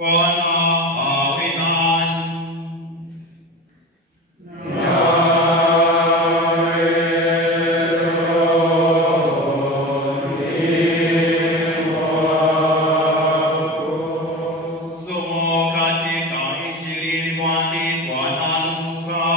Bwana awe nanyi. Somo katika Injili ilivyoandikwa na Luka.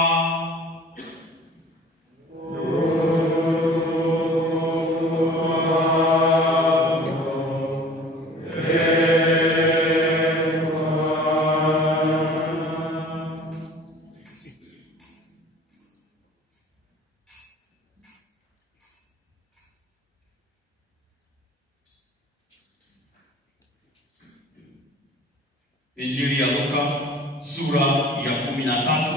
Injili ya Luka sura ya 13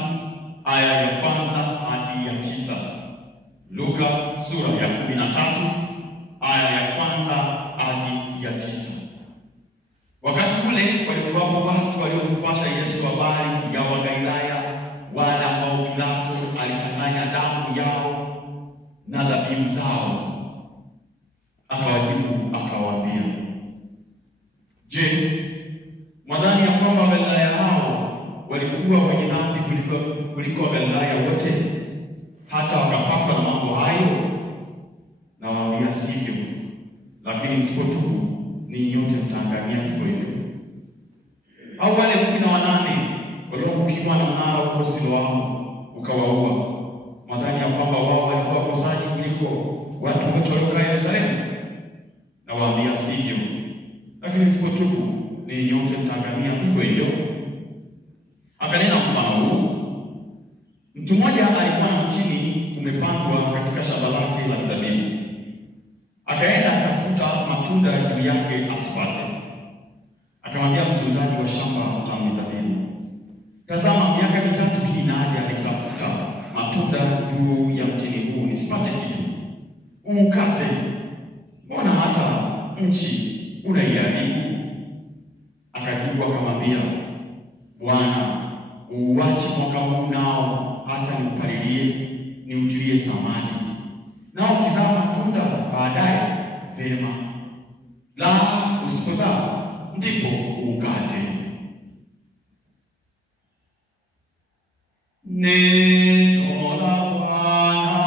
aya ya kwanza hadi ya 9. Luka sura ya 13 aya ya kwanza hadi ya 9. Wakati ule walikuwapo watu waliompasha Yesu habari ya Wagalilaya, wale ambao Pilato alichanganya damu yao na dhabihu zao. Akawajibu akawaambia, je, mwadhani ya kwamba Wagalilaya hao walikuwa wenye dhambi kuliko Wagalilaya wote hata wakapatwa na mambo hayo? Nawaambia sivyo, lakini msipotubu ninyi nyote mtaangamia hivyo hivyo. Au wale 18 walioangukiwa na mnara huko Siloamu ukawaua, mwadhani ya kwamba wao walikuwa wakosaji kuliko watu wote waliokaa Yerusalemu? Nawaambia sivyo, lakini msipotubu ninyi nyote mtaangamia hivyo hivyo. Akanena mfano huu: mtu mmoja alikuwa na mtini umepandwa katika shamba lake la mizabibu. Akaenda kutafuta matunda juu yake asipate. Akamwambia mtunzaji wa shamba la mizabibu, tazama, miaka 3 hii naja nikitafuta matunda juu ya mtini huu nisipate kitu. Ukate, mbona hata nchi unaiharibu? Akajibu akamwambia, Bwana, uache mwaka huu nao hata niupalilie niutilie samadi, nao ukizaa matunda baadaye vema, la usipozaa ndipo ukate. Neno la Bwana.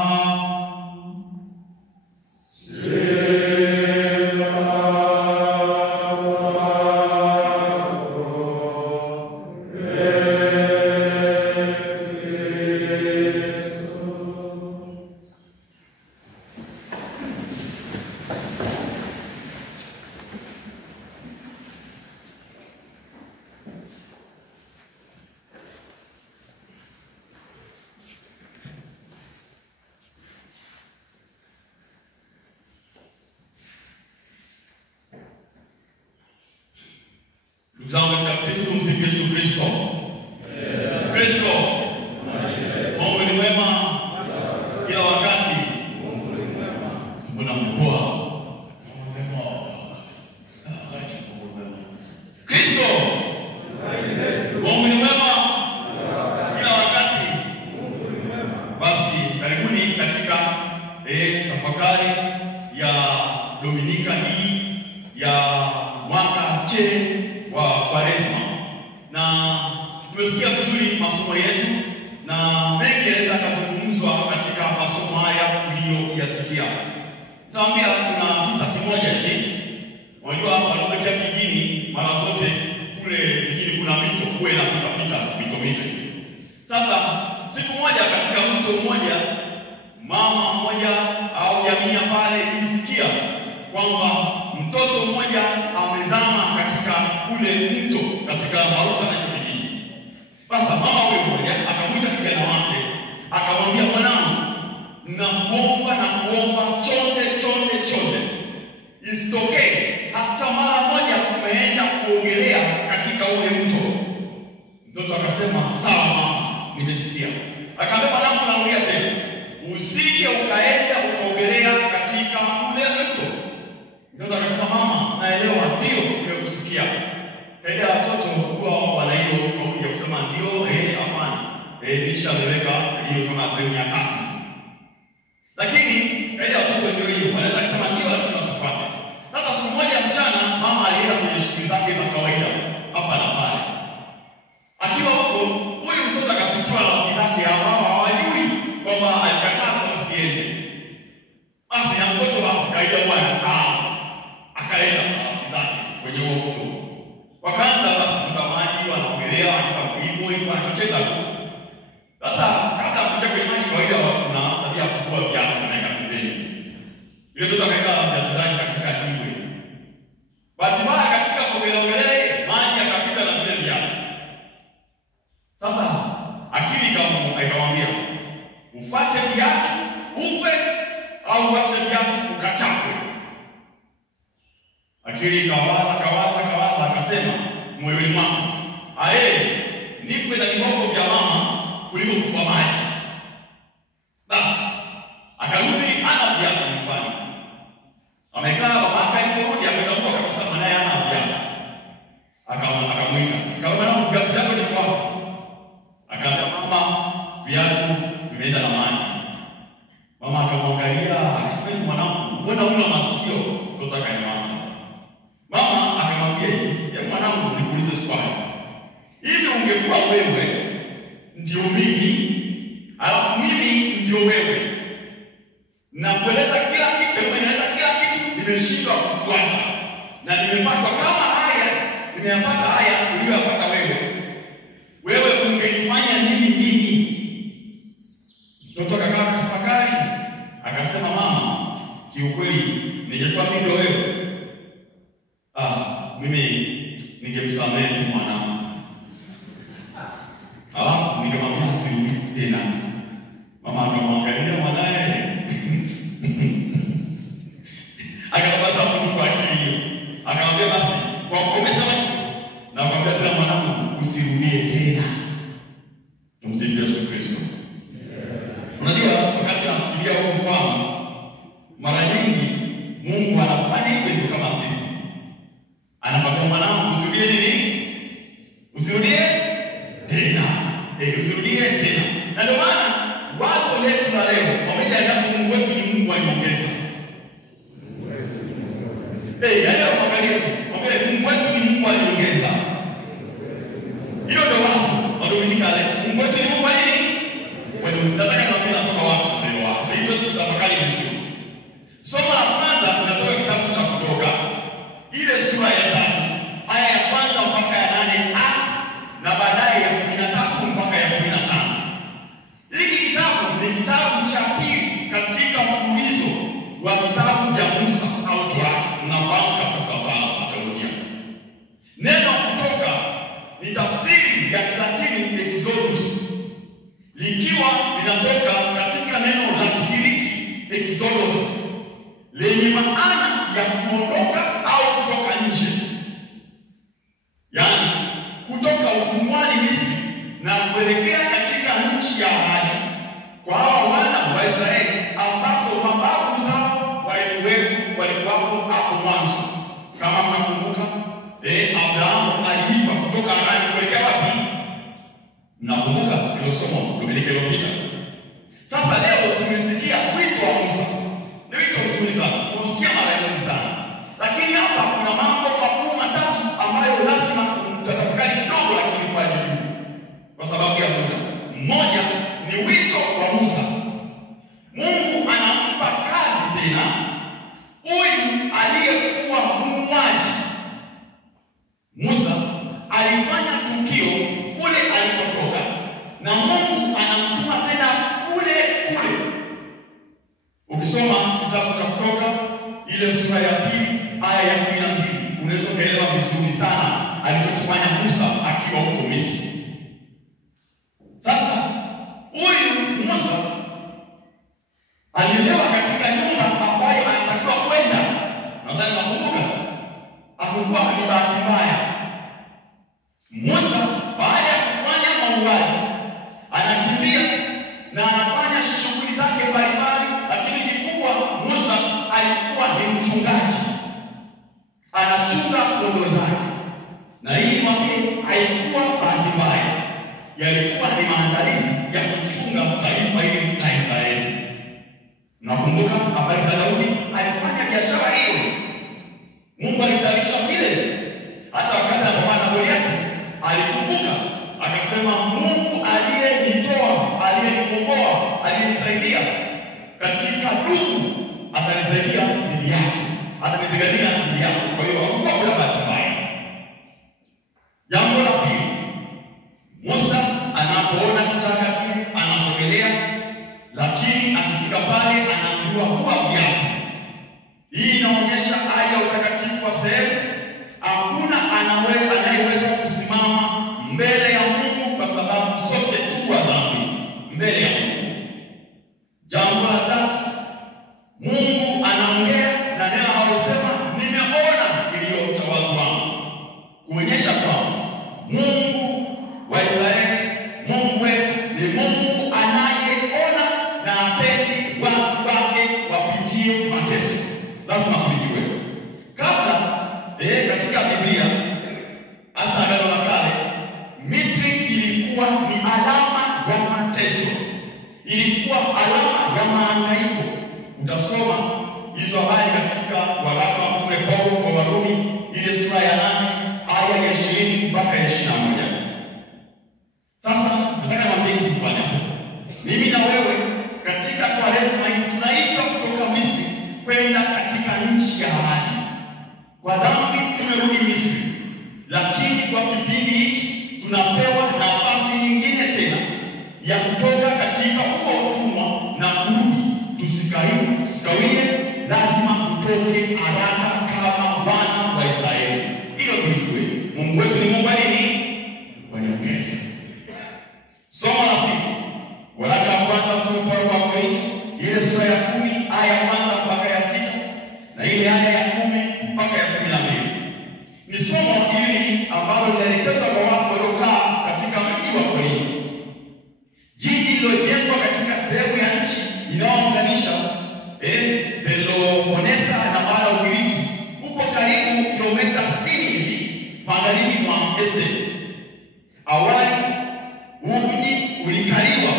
Ndugu zangu katika Kristo, msifu Yesu Kristo. Kristo Mungu ni mwema kila wakati. Mungu ni mwema. Mbona mpoa? Mungu ni mwema. Kristo Mungu ni mwema kila wakati. Mungu ni mwema. Basi karibuni katika tafakari ya Dominika hii ya mwaka C wa Kwaresma, na tumesikia vizuri masomo yetu na mengi yanaweza kuzungumzwa katika masomo haya tuliyoyasikia. Tutaambia kuna kisa kimoja hivi. Unajua wanapokuja kijijini mara zote kule kijijini kuna mito kuwe na mito. Sasa siku moja katika mto mmoja, mama mmoja au jamii pale ilisikia kwamba mtoto mmoja amezama katika ule mto katika maarufu na kijiji. Basi mama huyo mmoja akamwita kijana wake, akamwambia, mwanangu, nakuomba chonde isitokee hata mara moja umeenda kuogelea katika ule mto. Mtoto akasema, sawa mama, nimesikia. Akamwambia, mwanangu, narudia tena, usije ukaenda ukaogelea katika ule mto. Mtoto akasema, mama, naelewa, ndio nimekusikia. Kaida watoto huwa wana hiyo kauli ya kusema ndio, hapana, nishaeleweka, hiyo kama sehemu ya 3. Lakini kaida watoto ndio hiyo, wanaweza kusema ndio lakini wasifuate. Sasa siku moja mchana mama alienda kwenye shughuli zake za kawaida hapa na Basi na mtoto basi kaida bwana sawa. Akaenda na rafiki zake kwenye huo mto. Wakaanza basi kutamaji, wanaogelea, hivyo wanachocheza tu. Sasa kabla kuja kwenye maji kawaida kuna tabia ya kuvua viatu na kuweka pembeni. Yule mtoto akaweka viatu zake katika dimbwi. Bahati mbaya katika kuogelea maji yakapita na vile viatu. Sasa akili ikamwambia, ufuate viatu ufe au uache viatu ukachapwe. Akili kawaza akasema moyoni mwake, nife na viboko vya mama kuliko kufa maji. Basi akarudi ana viatu nyumbani. Amekaa babake aliporudi ametambua kabisa mwanae ana viatu. Akamwita. Akamwambia viatu vyako ni wapi? Akamwambia mama, viatu vimeenda na maji. Mama akamwangalia, akasema mwanangu, mbona una masikio? Mtoto akanyamaza. Mama akamwambia hivi, mwanangu nikuulize swali. Hivi ungekuwa wewe ndio mimi, alafu mimi ndio wewe, na kueleza kila kitu, nimeeleza kila kitu, nimeshindwa kufuata na nimepata kama haya, nimeyapata haya uliyopata wewe ungenifanya nini mimi? Mtoto akakaa tafakari, akasema mama, kiukweli ningekuwa mimi ndio wewe, mimi ningemsamehe tu mwanangu. Alafu nikamwambia asirudi tena. Mama akamwangalia mwanae. Akatabasamu kwa akili hiyo. Akamwambia basi, kwa kumesema na kumwambia tena mwanangu usirudie tena. Tumsifu Yesu Kristo. Unajua wakati nafikiria huu mfano, mara nyingi Mungu anafanya hivyo kama sisi. Anamwambia mwanangu usirudie nini? Usirudie tena. Usirudie tena. Na ndio maana wazo letu la leo, wamejalia Mungu wetu ni Mungu wa nyongeza. Leo mwangalie tu, Mungu wetu ni Mungu wa nyongeza. Hilo ndio wazo wa Dominika leo. Mungu wetu ni Mungu wa nini? Wewe nataka niwaambie natoka wapi sasa hiyo wazo. Hivyo tutafakari vizuri. Somo la kwanza tunatoka kitabu cha Kutoka, ile sura ya 3, aya ya kwanza mpaka ya 8a na baadaye ya 13 mpaka ya 15. Hiki kitabu ni kitabu cha pili katika mfululizo wa vitabu vya Musa au Torati. Mnafahamu kabisa Watarudia. Neno Kutoka ni tafsiri ya Kilatini Exodus, likiwa linatoka katika neno la Kigiriki Exodus, lenye maana ya kuondoka au kutoka nje. Yaani kutoka utumwani Misri na kuelekea katika nchi ya ahadi kwa hao wana wa Israeli ambako mababu zao walikuwapo hapo mwanzo. Kama mnakumbuka, Abrahamu aliitwa kutoka Harani kuelekea wapi? Mnakumbuka hilo somo Dominika iliyopita. Sasa leo tumesikia wito wa Musa. Ni wito mzuri sana, tunasikia mara nyingi sana. Lakini hapa kuna mambo makuu matatu ambayo lazima tutafakari kidogo, lakini kwa ajili kwa sababu ya muda. Mmoja ni wito wa Musa. Mungu anampa kazi tena huyu aliyekuwa muuaji. Musa alifanya tukio kule alikotoka na Mungu anamtuma tena kule kule. Ukisoma kitabu cha Kutoka ile sura ya 2 aya ya 12 unaweza kuelewa vizuri sana alichokifanya Musa akiwa huko Misri. Sasa huyu Musa alielewa katika nyumba ambayo anatakiwa kwenda. Nadhani nakumbuka. Hakukuwa ni bahati mbaya. Musa baada ya kufanya mauaji anakimbia na anafanya shughuli zake mbalimbali, lakini kikubwa Musa alikuwa ni mchungaji. Anachunga kondoo zake. Na hii mwambie haikuwa bahati mbaya. Yalikuwa ni maandalizi ya kuchunga taifa hili la Israeli. Nakumbuka habari za Daudi, alifanya biashara hiyo. Mungu alitalisha vile. Hata wakati anapambana na Goliathi, alikumbuka akasema Mungu aliyenitoa, aliyenikomboa, aliyenisaidia katika ndugu atanisaidia dhidi yako, atanipigania dhidi yako. Kwa hiyo hakuwa kuna bahati mbaya. Jambo la pili, Musa anapoona kichaka kile anasogelea, lakini akifika pale anaambiwa vua viatu. Hii inaonyesha hali ya utakatifu wa sehemu. Hakuna anayeweza kusimama mbele ya Mungu kwa sababu sote tu wa dhambi mbele ya Mungu. Jambo la tatu, Mungu anaongea na neno alosema, nimeona kilio cha watu wangu, kuonyesha kwamba Mungu wa Israeli, Mungu wetu ni Mungu anayeona na apendi watu wake wapitie mateso. Lazima kujue kabla katika Biblia hasa Agano la Kale, Misri ilikuwa ni alama ya mateso, ilikuwa alama ya mahangaiko. Utasoma hizo habari katika waraka wa Mtume Paulo kwa Warumi ile sura ya 8 aya ya 20 mpaka 21. Sasa nataka niambie kitu fulani. Mimi na wewe katika Kwaresma hii tunaitwa kutoka Misri kwenda katika nchi ya ahadi. Kwa dhambi tumerudi Misri, lakini kwa kipindi hiki tunapewa nafasi nyingine tena ya kutoka katika huo utumwa na kurudi. Tusikawie, lazima tutoke haraka kama wana wa Israeli. Hilo tulijue. Mungu wetu ni Mungu nini? Wanyongeza. Somo la pili, waraka wa kwanza Mtume Paulo kwa Korinto ile sura ya 10 aya ya kwanza mpaka ya 6 na ile aya ya 10 mpaka ya 12. Ni somo hili ambalo linaelekezwa kwa watu waliokaa katika mji wa Korinto, jiji lililojengwa katika sehemu ya nchi inayounganisha Peloponesa na bara ya Ugiriki. Upo karibu kilomita 60 hivi magharibi mwa Athens. Awali huu mji ulikaliwa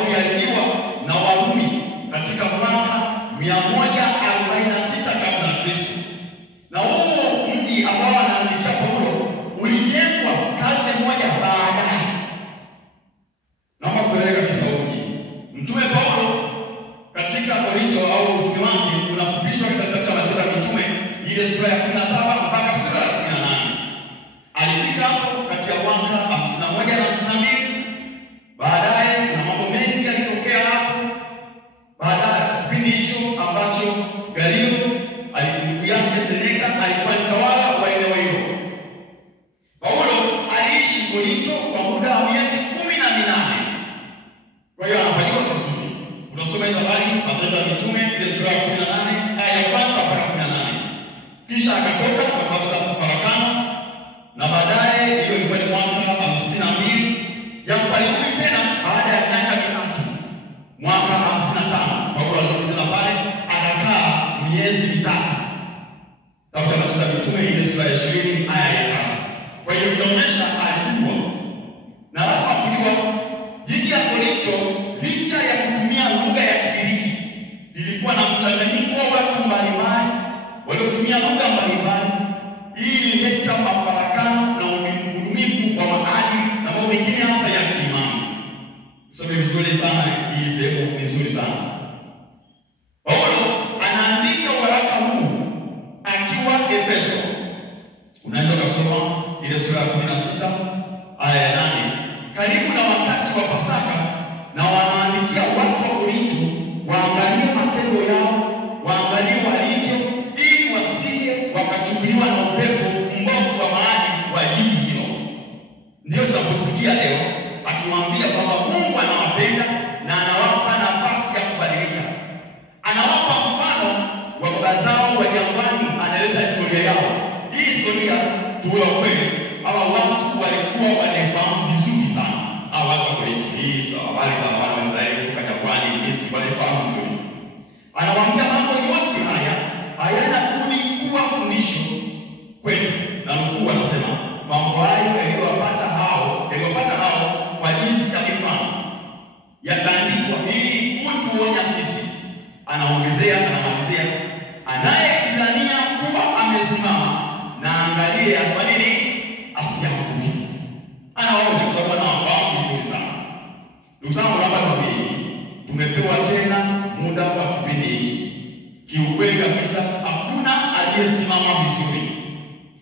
uliharibiwa na Warumi katika mwaka 146 kabla ya Kristo. Na huo mji ambao anaandikia Paulo ulijengwa karne moja baadaye. Naomba tuelewe kabisa hili. Mtume Paulo katika Korinto au utume wake unafupishwa katika kitabu cha Matendo ya Mitume ile sura ya 17 mpaka sura ya 18. Alifika hapo kati ya mwaka 51 na 52. Baadaye kuna mambo mengi yalitokea hapo. Baadaye kipindi hicho ambacho Galio alikuwa yake Seneka alikuwa mtawala wa eneo hilo, Paulo aliishi Korinto kwa muda wa miezi 18. Kwa hiyo anapajua vizuri. Unasoma hizo habari Matendo ya Mitume ile sura ya 18 aya ya kwanza mpaka 18. Kisha akatoka kwa sababu za kufarakana, na baadaye hiyo ilikuwa ni mwaka 52. Jambo alirudi tena baada ya miaka 3. Mwaka 55 Paulo alirudi tena pale, akakaa miezi 3. Kitabu cha Matendo ya Mitume ile sura ya 20 aya ya 3. Kwa hiyo inaonyesha alijua. Na lazima kujua jiji la Korinto licha ya kutumia lugha ya Kigiriki lilikuwa na mchanganyiko wa watu mbalimbali waliotumia lugha mbalimbali. Hii ilileta mafarakano na udumifu wa maadili na mambo mengine hasa ya kiimani. Tusome vizuri sana hii sehemu, ni nzuri sana. Paulo anaandika waraka huu akiwa Efeso. Unaweza kusoma ile sura ya 16 aya ya 8. Karibu na wakati wa Pasaka, na wanaandikia watu wa Korinto waangalie matendo yao, waangalie walivyo, ili wasije wakachukuliwa na upepo mbovu wa maadili wa jiji hilo. Ndio tunaposikia leo akimwambia kwamba Mungu anawapenda na anawapa nafasi ya kubadilika. Anawapa mfano wa baba zao wa jangwani, anaeleza historia yao. Hii historia tuwe kweli, hawa watu walikuwa wanafahamu vizuri sana. Hawa watu wa Korinto, hii habari za wana wa Israeli kutoka jangwani, hizi wanafahamu vizuri. Anawaambia mambo yote haya hayana budi kuwa fundisho kwetu. Na mkuu anasema mambo hayo yaliyowapata hao kwa jinsi ya mifano yakaandikwa ili kutuonya sisi. Anaongezea, anamalizia, anayejidhania kuwa amesimama na angalie asifanye asianguke. Anaona kwa sababu anawafahamu vizuri sana. Ndugu zangu, hapa tumepewa tena muda wa kipindi hiki. kiukweli kabisa hakuna aliyesimama vizuri.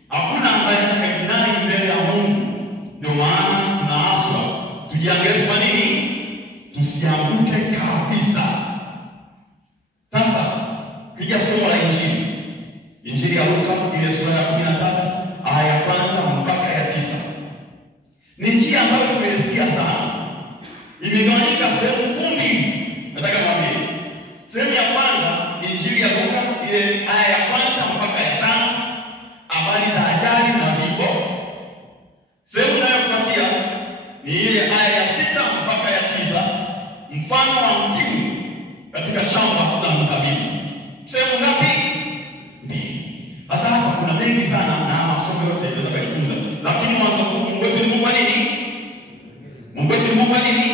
Hakuna ambaye atakayeinama mbele ya Mungu. Ndio maana tunaaswa tujiangalie kwa nini tusianguke kabisa. Sasa kija somo la Injili. Injili ya Luka ile sura ya 13 aya ya 1 mpaka ya 9. Ni njia ambayo tumesikia sana. Imegawanyika sehemu 10. Nataka niwaambie. Sehemu ya kwanza Injili ya Luka ile aya ya 1 mpaka ya 5, habari za ajali na vifo. Sehemu inayofuatia ni ile aya ya 6 mpaka ya 9, mfano wa mtini katika shamba la mzabibu. Sehemu ngapi? 2. Sasa hapa kuna mengi sana na masomo yote tunaweza kujifunza. Lakini mwanzo Mungu wetu ni Mungu wa nini? Mungu wetu ni Mungu wa nini?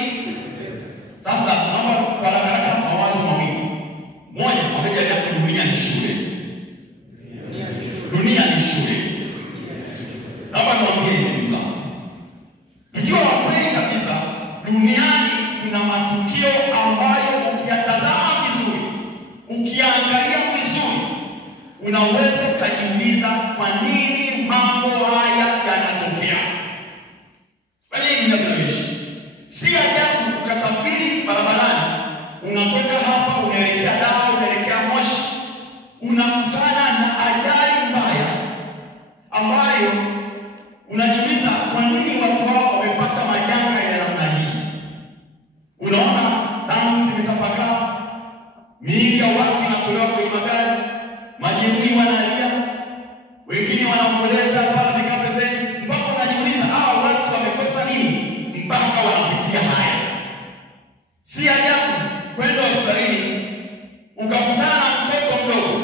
Sasa naomba kwa haraka mawazo mawili. Moja, moja ya dunia ni shule. Dunia ni shule. Hapa niwaambie ndugu zangu. Tukiwa kweli kabisa duniani kuna matukio ambayo ukiyatazama vizuri, ukiangalia vizuri, unaweza kujiuliza kwa nini mambo haya yanatokea. Kwa nini tunaishi? Si ajabu ukasafiri barabarani, unatoka hapa unaelekea Dar, unaelekea Moshi, unakutana na ajali mbaya ambayo unajiuliza kwa nini watu hao wamepata majanga ya namna hii. Unaona damu zimetapakaa, miili ya watu inatolewa kwenye magari, majeruhi wanalia, wengine wanaomboleza pale pembeni, mpaka unajiuliza hao watu wamekosa nini mpaka wanapitia haya. Si ajabu kwenda hospitalini ukakutana na mtoto mdogo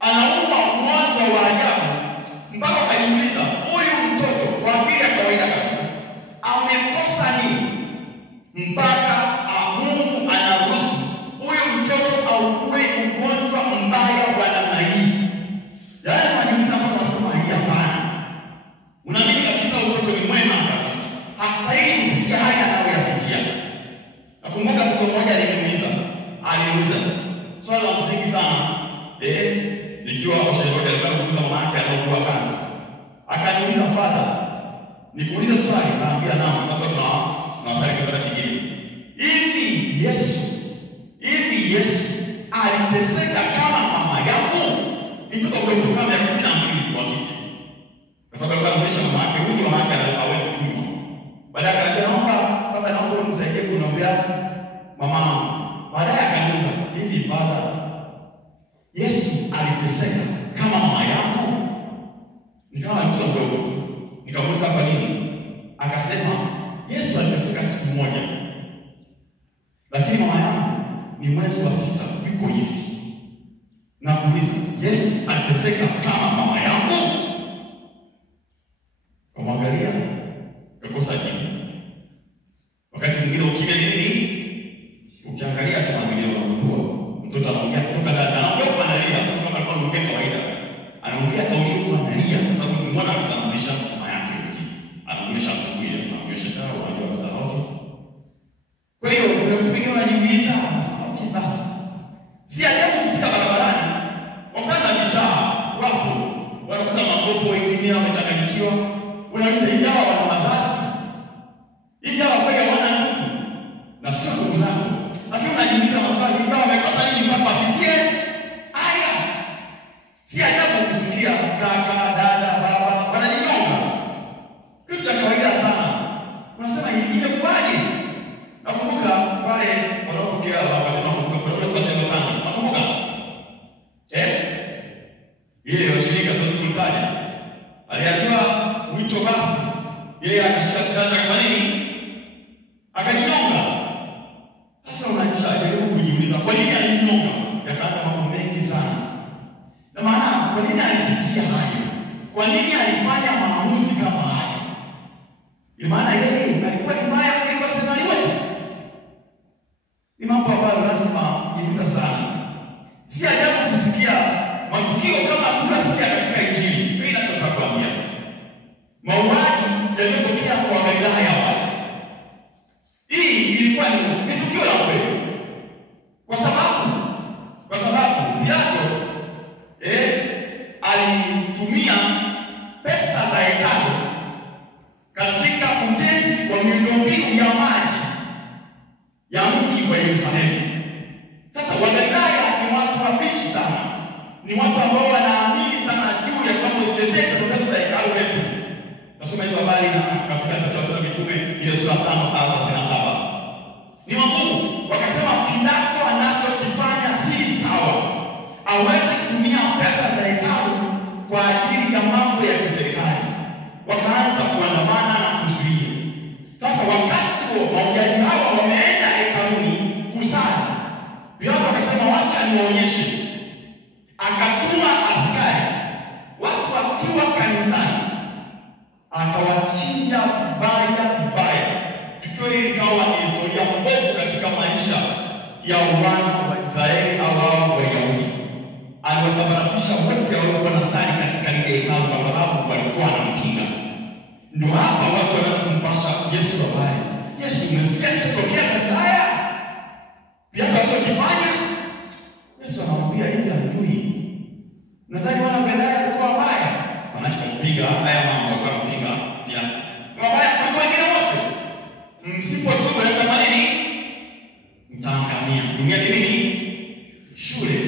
anaumwa ugonjwa wa ajabu, mpaka unajiuliza huyu mtoto kwa akili ya kawaida kabisa amekosa nini mpaka Mungu anaruhusu huyu mtoto augue ugonjwa mbaya wa namna hii. Yaani unajiuliza kwa kusema hii hapana. Unaamini kabisa mtoto ni mwema kabisa, hastahili kupitia haya anayoyapitia. Nakumbuka mtoto mmoja aliniuliza swali la msingi sana. Nikiwa ushauri alikuwa anamuuliza mama yake anaugua kansa. Akaniuliza, "Father, nikuulize swali." Naambia naam, sababu tunasali kwa kingine. Hivi Yesu aliteseka kama mama yako? Mtoto mdogo kama ya 12 kwa kike. Kwa sababu anaonyesha mama yake, huyu mama yake hawezi kunywa. Baadaye akaniomba, "Baba, naomba unisaidie kuniombea mama." Baadaye akaniuliza, "Hivi Father, Yesu aliteseka kama mama yako?" Nikawa mtoto mdogo. Nikamuuliza kwa nini? Akasema, "Yesu aliteseka siku moja, lakini mama yangu ni mwezi wa 6 yuko hivi." Na kuuliza, "Yesu aliteseka kama mama yangu?" Kumwangalia kakosa jibu. Wakati mwingine ukimya nini? Ukiangalia tu mazingira unagundua mtoto anaongea kutoka ndani, anaongea kwa analia, sio kama alikuwa anaongea kawaida. Anaongea kauli kwa analia kwa sababu mwana anamlisha mama yake mwingine. Anamlisha asubuhi, anamlisha chao, anajua sana okay. Kwa hiyo kuna mtu mwingine anajiuliza, okay basi. Si ajabu kupita barabarani, wakati na vichaa wapo, wanakuta makopo, wengine wamechanganyikiwa. Unauliza, hivi hawa wana wazazi? Hivi hawa kweli wana ndugu? Na sio ndugu zangu. Lakini unajiuliza maswali, hivi hawa wamekosa nini mpaka wapitie haya? Si ajabu kusikia kaka, dada, baba wanajinyonga. Kitu cha kawaida sana. Unasema hivi imekuwaje? Nakumbuka wale wanaotokea Fatima kumbuka wale Fatima tano. Nakumbuka. Yeye washirika sasa kulitaja. Aliambiwa wito basi. Yeye akashikataa kwa nini? Akajinyonga. Sasa unajaribu kujiuliza kwa nini alijinyonga? Yakaanza mambo mengi sana. Na maana kwa nini alipitia hayo? Kwa nini alifanya maamuzi kama hayo? Ni maana yeye alikuwa ni mbaya kuliko shetani wote. Ni mambo ambayo lazima jiulize sana. Si ajabu kusikia matukio kama tunasikia katika Injili. Hii inatoka kwa Biblia. Mauaji yaliyotokea kwa Galilaya wale. Hii ilikuwa ni tukio la kweli. Kwa sababu ni watu ambao wanaamini sana juu ya kwamba usiteseke sasa za hekalu letu. Nasoma hizo habari na katika kitabu cha Mitume ile sura 5:37. Ni Mungu wakasema Pilato anachokifanya si sawa. Hawezi kutumia pesa za hekalu kwa ajili ya mambo ya kiserikali. Wakaanza kuandamana na kuzuia. Sasa wakati mahujaji hawa wameenda hekaluni kusali, Pilato akasema wacha niwaonyeshe. Akatuma askari, watu wakiwa kanisani, akawachinja vibaya. Tukio hili likawa ni historia mbovu katika maisha ya wana wa Israeli au Wayahudi. Aliwasambaratisha wote waliokuwa wanasali katika lile hekalu kwa sababu walikuwa wanampinga. Ndio hapa watu wanaanza kumpasha Yesu habari. Yesu, umesikia kitokea Galilaya? Pia alichokifanya? Yesu anamwambia hivi, hamjui. Nadhani wana Galilaya walikuwa wabaya. Wanachopiga haya mambo kwa kumpinga pia. Wabaya kuliko wengine wote. Msipotubu mtafanya nini? Mtaangamia. Dunia ni nini? Shule.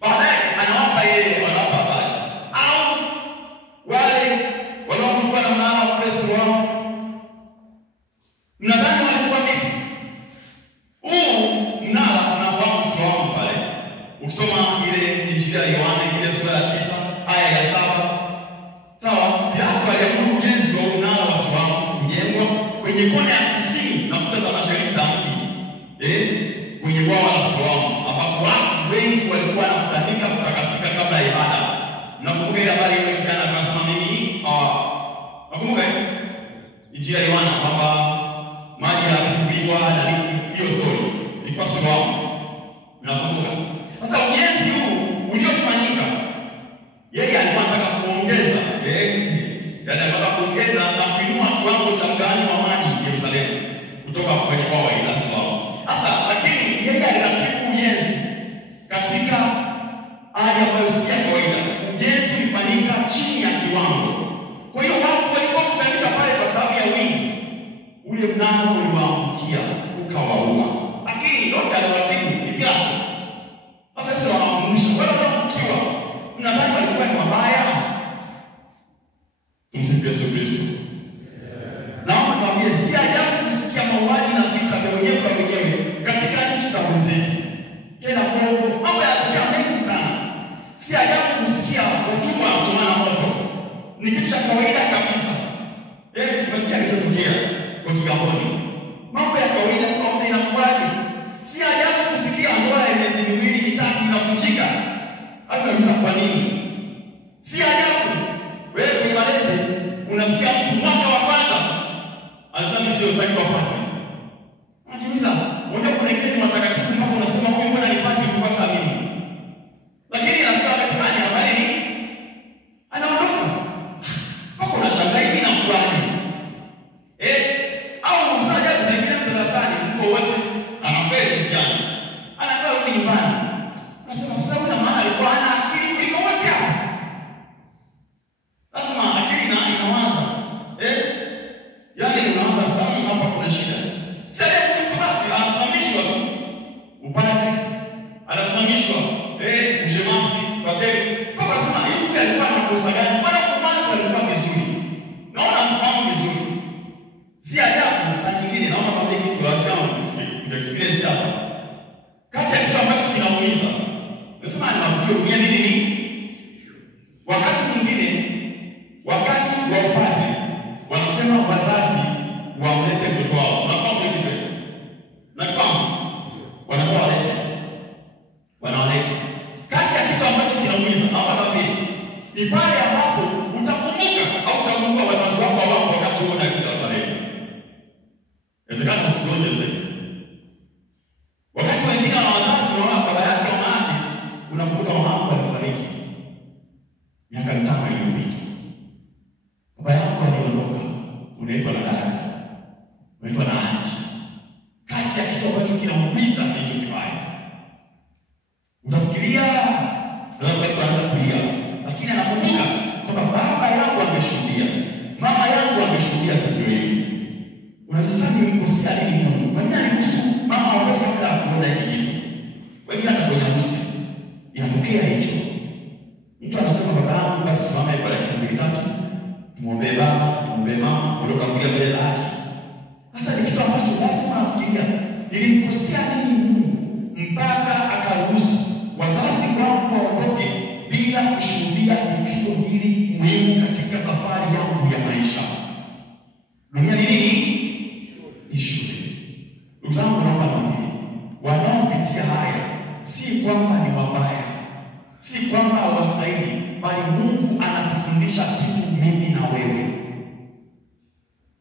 Baadaye anawapa yeye wanapa habari. Au wale wanaokuwa na mnara wa Kristo wao. Mnadhani walikuwa vipi? Mnara unafahamu sura pale. Ukisoma ile Injili ya Yohana ile sura ya 9 aya ya 7. Sawa? Pilato aliamuru ujenzi wa mnara wa sura kujengwa kwenye kona ya kusini na kuta za mashariki za mji. Kwenye bwawa la Siloamu ambapo watu wengi walikuwa wanakutanika kutakasika kabla ya ibada. Nakumbuka ile habari ile kijana akasema mimi nakumbuka Injili ya Yohana kwamba maji yalifungwa na hiyo story ilikuwa Siloamu. Nakumbuka. Sasa ujenzi huu uliofanyika, yeye alikuwa anataka kuongeza anataka kuongeza na kuinua kiwango cha mgawanyo wa maji Yerusalemu kutoka kwenye bwawa la Siloamu. Sasa lakini yeye aliratibu ujenzi katika hali ambayo si ya kawaida. Ujenzi ulifanyika chini ya kiwango. Kwa hiyo watu walikuwa kutanika pale kwa sababu ya wingi. Ule mnara uliwaangukia ukawaua. Lakini yote aliratibu ni Pilato. Sasa sio wanakumbusha wale wanaokiwa. Mnadhani walikuwa ni wabaya? Tumsifu Yesu Kristo. Naomba niwaambie si ajabu kusikia mauaji na vita vya wenyewe kwa wenyewe katika nchi za wenzetu. Tena kwa mambo yanatokea mengi sana. Si ajabu kusikia watumwa wanachomana moto. Ni kitu cha kawaida kabisa. Tumesikia kitotokea kwa Kigamboni. Mambo ya kawaida kwa sasa inakuwaje? Si ajabu kusikia ndoa ya miezi 2-3 inavunjika. Hata kwa nini? Si ajabu wewe kwenye malezi unasikia mtu mwaka wa kwanza anasema sio utaki wapate. Unajiuliza, unajua kuna kitu matakatifu mpaka unasema huyu mbona nipate kupata mimi. Lakini inafika wakati gani habari ni? Anaondoka. Mpaka unashangaa hivi na kubali. Au usaja kusaidia darasani mko wote anafeli mtihani. Anakaa huko nyumbani. Unasema sasa una maana alikuwa ana akili kuliko wote hapa. Lazima akili inawaza. Yaani unaanza kusema hapa kuna shida. Sasa mtu basi anasimamishwa upande, anasimamishwa mshemasi, fateri. Baba sema hivi alikuwa anakosa gani? Bwana kwanza alikuwa vizuri. Naona mfano vizuri. Si ajabu saa nyingine naona mambo kitu wasiao experience hapa. Kati ya kitu ambacho kinaumiza. Nasema ni matukio nini? Wakati mwingine wakati wa upande wanasema wazazi wamlete mtoto wao. Nafahamu kitu. Nafahamu. Wanawaleta. Kati ya kitu ambacho kinaumiza hapa na pili ni pale ambapo utakumbuka au utakumbuka wazazi wako hawapo wakati huo na kitarehe. Inawezekana usione sasa. Wakati wengine wa wazazi wao baba yake au mama yake unakumbuka mama yako alifariki miaka 5 iliyopita. Baba yako aliondoka, unaitwa na dada, unaitwa na aunti. Kati ya kitu ambacho kinaumiza hicho kibaya. Utafikiria labda kuanza kulia, lakini anakumbuka kwamba baba yangu ameshuhudia, mama yangu ameshuhudia tukio hili. Unasema nimekosea nini Mungu? Kwa nini aliruhusu mama aondoke kabla ya kuona hiki kitu? Wengine hata kwenye harusi inatokea hicho. mbili muhimu katika safari yangu ya maisha. Dunia ni nini? Ni shule. Ndugu zangu, naomba niwaambie, wanaopitia haya si kwamba ni wabaya, si kwamba hawastahili, bali Mungu anatufundisha kitu, mimi na wewe.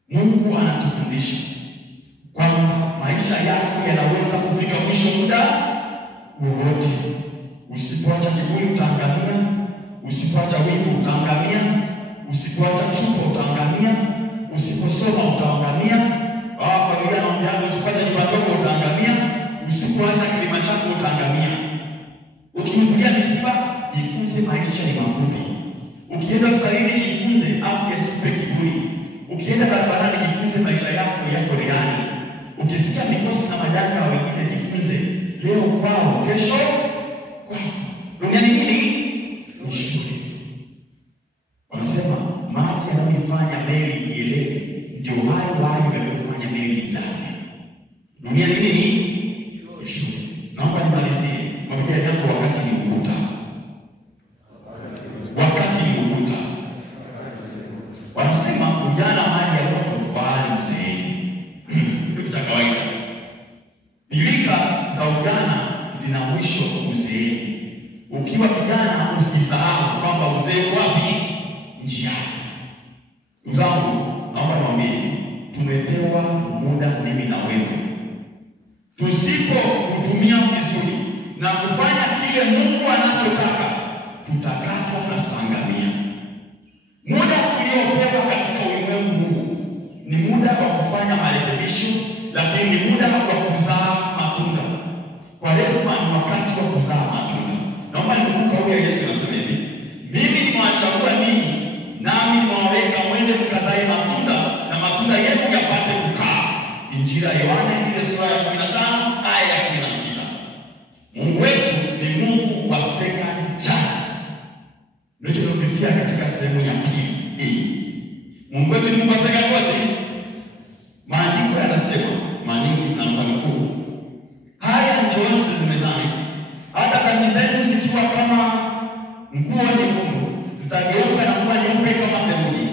Mungu anatufundisha kwamba maisha yako yanaweza kufika mwisho muda wowote. Usipoacha kiburi utaangamia, usipoacha wivu utaangamia, usipoacha chupa utaangamia, usiposoma utaangamia, familia na mambo yako usipoacha nyumba yako utaangamia, usipoacha kilima chako utaangamia. Ukihudhuria misiba, jifunze maisha ni mafupi. Ukienda hospitalini, jifunze afya isipe kiburi. Ukienda barabarani, jifunze maisha yako yako reani. Ukisikia mikosi na majanga wengine, jifunze leo kwao, kesho kwao. Dunia ni nini? Ni shule. Wanasema maji yanayofanya meli ielewe ndio hayo yanayofanya meli izame. Dunia ni nini? Ni shule. Naomba nimalizie kwa mjadala yako, wakati ni ukuta. Wakati ni ukuta. Wanasema ujana mali ya watu ufahari uzeeni. Kitu cha kawaida. Pilika za ujana zina mwisho uzeeni. Ukiwa kijana usijisahau kwamba uzee wapi? Njiani. Ndugu zangu, naomba niwaambie, tumepewa muda mimi na wewe. Tusipo kutumia vizuri na kufanya kile Mungu anachotaka, tutakatwa na tutaangamia. Muda tuliopewa katika ulimwengu huu ni muda wa kufanya marekebisho, lakini ni muda wa kuzaa matunda. Kwaresma ni wakati wa kuzaa matunda. Naomba nikumbuke kauli ya Yesu anasema hivi, mimi nimewachagua ninyi, nami nimewaweka mwende mkazae matunda, na matunda yenu yapate kukaa. Injili ya Yohana ile sura ya 15 aya ya 16. Mungu wetu ni Mungu wa second chance. Ndio tunakisia katika sehemu ya pili. Mungu wetu ni Mungu wa second what? Maandiko yanasema, maandiko na mkuu, haya njooni mezani, hata dhambi zenu zikiwa kama nguo nyekundu zitageuka na kuwa nyeupe kama theluji,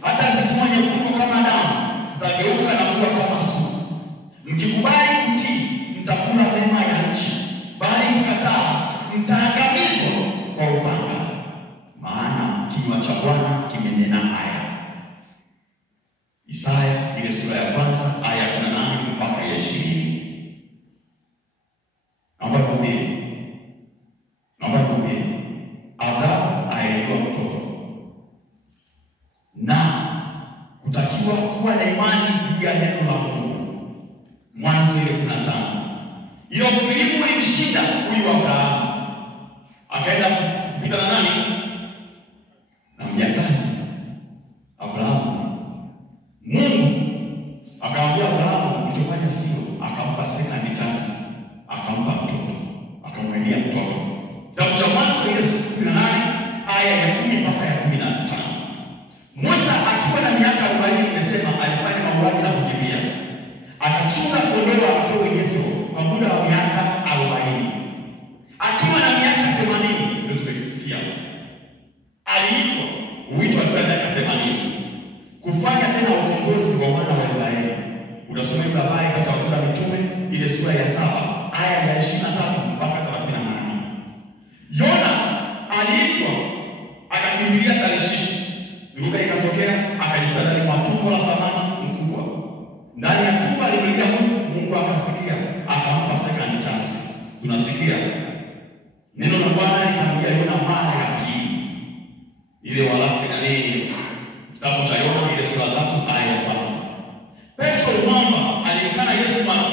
hata zikiwa nyekundu kama damu zitageuka na kuwa kama sufu. Mkikubali kutii, mtakula mema ya nchi, bali mkikataa, mtaangamizwa kwa upanga. Maana kinywa cha Bwana kimenena haya. Isaya ile sura ya kwanza aya ya 18 mpaka ya 20. Naomba niambie, Abrahamu alipewa mtoto na kutakiwa kuwa na imani juu ya neno la Mungu. Mwanzo ile 15. Ile uvumilivu ilimshinda huyu Abrahamu. Akaenda kupita na nani? Na mjakazi Abrahamu. Mungu akamwambia Abrahamu, ulichofanya sio, akampa second chance, akampa mtoto, akamwambia mtoto. Kitabu cha Mwanzo ile sura 18 aya ya 10 mpaka ya 15. Musa akiwa na miaka 40 nimesema alifanya mauaji na kukimbia. Akachunga kondoo wa mkewe Yethro kwa muda wa miaka 40. Akiwa na miaka 80 ndio tumekisikia. Aliitwa akiwa na miaka 80 kufanya tena ukombozi wa wana wa Israeli. Unasoma habari katika Matendo ya Mitume ile sura ya 7 aya ya 23 mpaka 38. Yona aliitwa akakimbilia Tarshishi. Dhoruba ikatokea, akajikuta ndani mwa tumbo la samaki mkubwa. Ndani ya tumbo alimlilia Mungu akasikia, akampa second chance. Tunasikia neno la Bwana likamjia Yona mara ya pili. Ile Waraka na nini? Kitabu cha Yona ile sura 3 aya ya 1. Petro mwamba alimkana Yesu mara 3.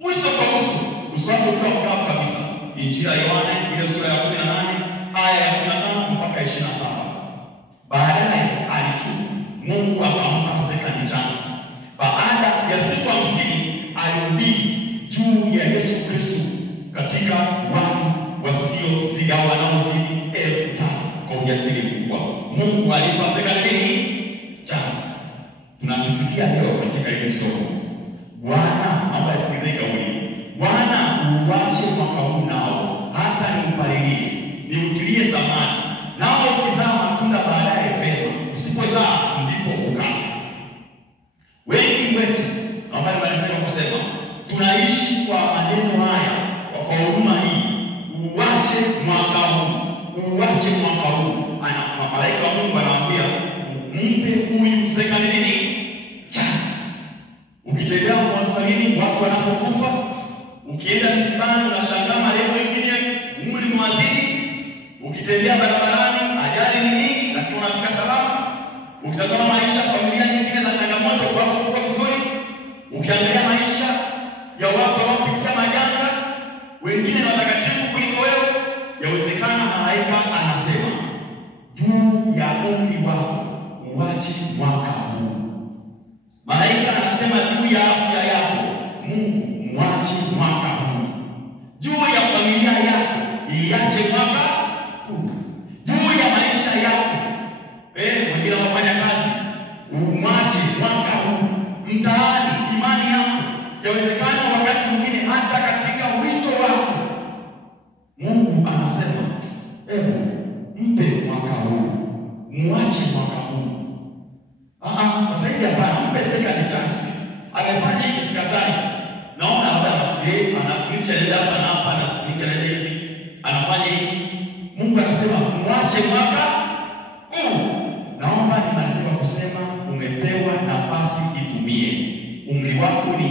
Uso kwa uso, uso wake ukiwa mkavu kabisa. Injili ya Yohana ile sura ya 18 aya ya 15 mpaka 27. Baadaye alitubu. Mungu akampa second chance. Baada ya siku 50 alihubiri juu ya Yesu Kristo katika watu wasiozigawa wanaozidi 3,000 kwa ujasiri mkubwa. Mungu alipa second chance. Tunakisikia leo katika ile somo. Bwana, naomba sikilize kauli. Bwana, uache mwaka huu nao hata nimpalilie, niutilie samani. Nao ukizama uache mwaka huu. Uache mwaka huu. Malaika wa Mungu anawaambia mpe huyu second chance. Ukitembea kwa hospitalini watu wanapokufa, ukienda misibani unashangaa marehemu wengine umri mwazidi, ukitembea barabarani ajali ni nyingi lakini unafika salama. Ukitazama maisha familia nyingine za changamoto kwa vizuri, ukiangalia maisha ya watu wanaopitia majanga, wengine na watakatifu kuliko wewe, yawezekana malaika anasema juu ya umri wako uache mwaka huu. Malaika anasema juu ya afya yako, Mungu mwache mwaka huu. Juu ya familia yako, iache mwaka huu. Juu ya maisha yako, wengine wafanya kazi, mwache mwaka huu. Mtaani, imani yako, yawezekana wakati mwingine hata katika wito wako, Mungu anasema, mpe mwaka huu. Mwache mwaka huu. Sasa hivi hapana, mpe second chance. Amefanya hivi sikatai. Naona labda anasikilisha nenda hapa na hapa, anasikilisha nenda hivi, anafanya hivi. Mungu anasema mwache mwaka huu. Naomba nimalize kusema umepewa nafasi itumie. Umri wako ni